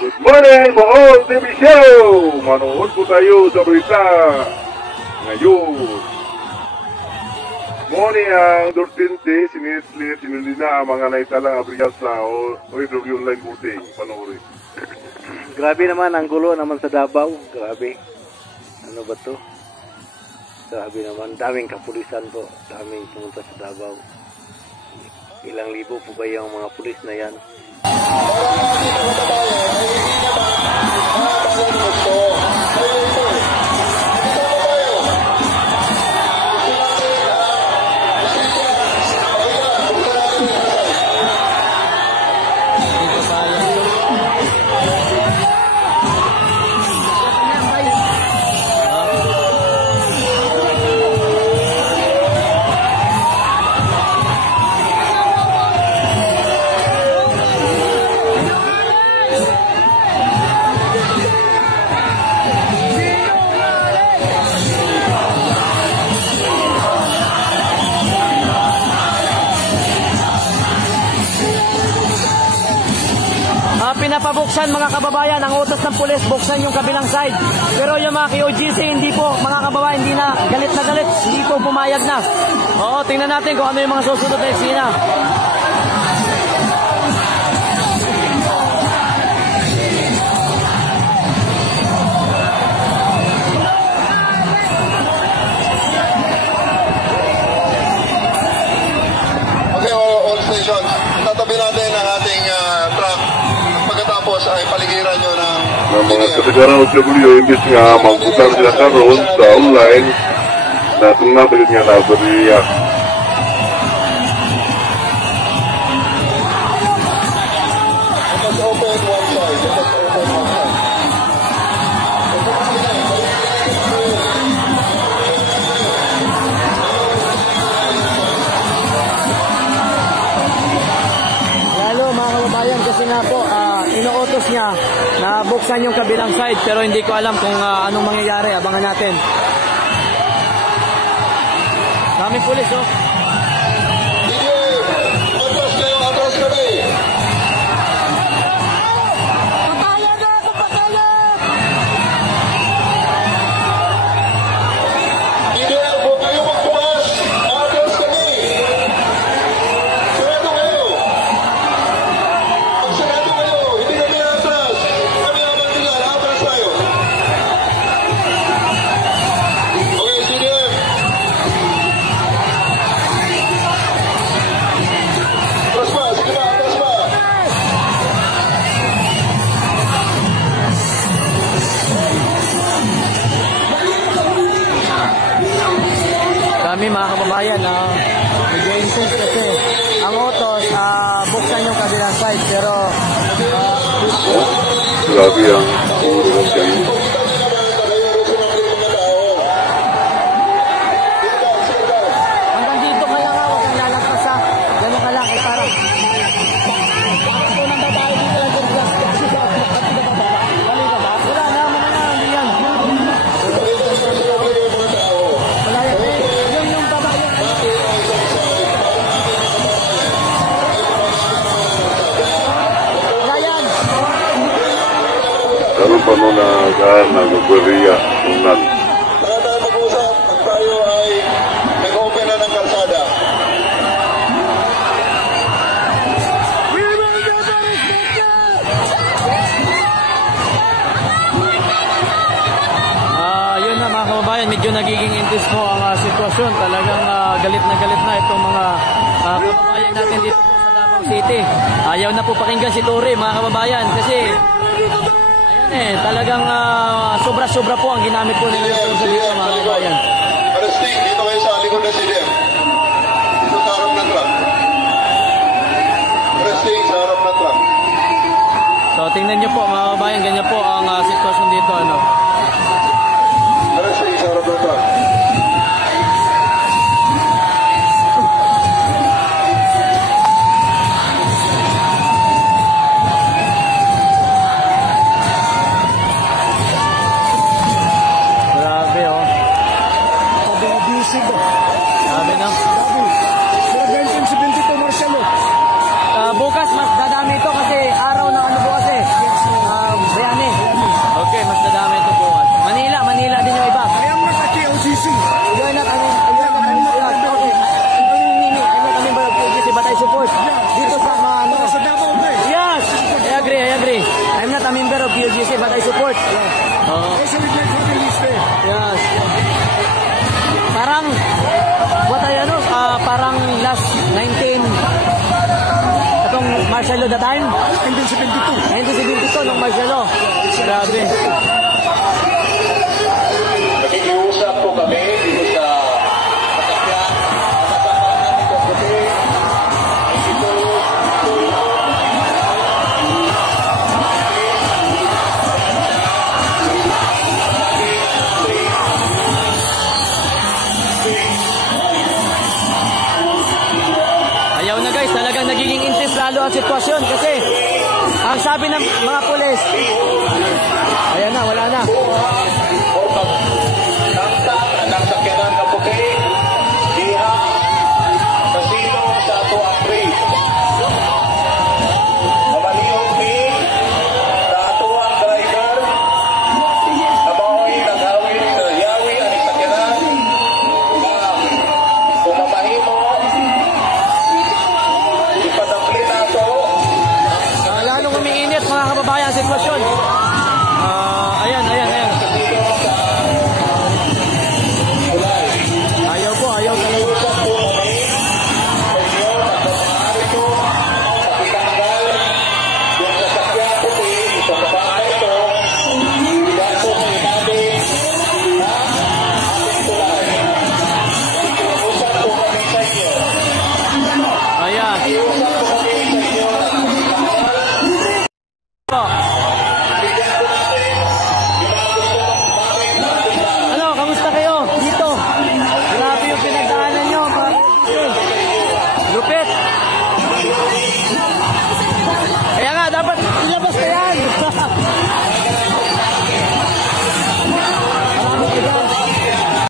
Good morning, Bohol TV Show! Manood po tayo sa berita ngayon. Morning ang Dortente, sinili na ang mga naitalang abriyas sa OFW Online Voting. Panoorin. Grabe naman, ang gulo naman sa Davao. Grabe. Ano ba to? Grabe naman, daming kapulisan po. Daming pumunta sa Davao. Ilang libo po ba yung mga pulis na yan? Pinapabuksan mga kababayan, ang utos ng pulis, buksan yung kabilang side. Pero yung mga KOGC, hindi po, mga kababayan, hindi na galit, hindi po pumayag na. Oo, tingnan natin kung ano yung mga susunod na eksena. Okay, all stations, tatabi natin ang ating truck. Pagkatapos ay paligiran nyo ng mga kasagaran OFW, imbis nga magbutan sila karon sa online na tunabagin nga na beriya. Let us open one side. Let us open one side. Lalo mga kababayan, kasi nga po, inuutos niya na buksan yung kabilang side, pero hindi ko alam kung anong mangyayari. Abangan natin. Daming pulis, oh. Atras kayo, atras kami. Hindi, huwag kayo magpumas. Atras kami. Sarado kayo. Pag sarado kayo, hindi kami atras. Kami ang mandigan, atras tayo. Okay, CDM. Atras pa, sige pa, atras pa. Dami mga kababayan, medyo intense kasi ang utos, buksan yung kabilang side, pero Grabe ang ulo kayo. hanggang dito ka lang, huwag kang lalagpas, ha. Ganun ka lang, ay parang ito ng babae dito lang yung glass kasi sa bali ka ba? Wala na, hindi yan. Wala yan, yung babae. Wala yan. Karoon pa nun na nagberiya. Tunan. Saka tayo mag-usap pag tayo ay nag-open na ng kalsada. Yun na mga kababayan, medyo nagiging intense po ang sitwasyon. Talagang galit na itong mga kababayan natin dito po sa Davao City. Ayaw na po pakinggan si Tory mga kababayan kasi ayan talagang sobra-sobra po ang ginamit po nila yung sa dito mga kababayan. Arresting, dito kayo sa likod ng CDM. Dito sa harap ng truck. Arresting sa harap ng truck. So tingnan nyo po mga kababayan, ganyan po ang sitwasyon dito. Arresting sa harap ng truck. Grabe, oh. Grabe na. Bukas mas dadami ito kasi araw ng ano bukas eh. I'm not a member of PUGC, but I support. Also, we'd like for the list eh. Yes. Parang, parang last 19, itong martial law that time? 1972 nung martial law. Grabe. Nakikiusap po kami dito sa Masakyan, Ayaw na guys, talagang nagiging intense lalo ang sitwasyon kasi ang sabi ng mga pulis, ayan na, wala na. Tangtang ng sakyanan na puti, diha, kasino sa ato ang free. Mamalihong fee sa ato ang driver, na mao'y naghawin sa yawi ang sakyanan, na kung mamahimo, ipadapli na ito. Lalong umiinit mga kababayan ang sitwasyon.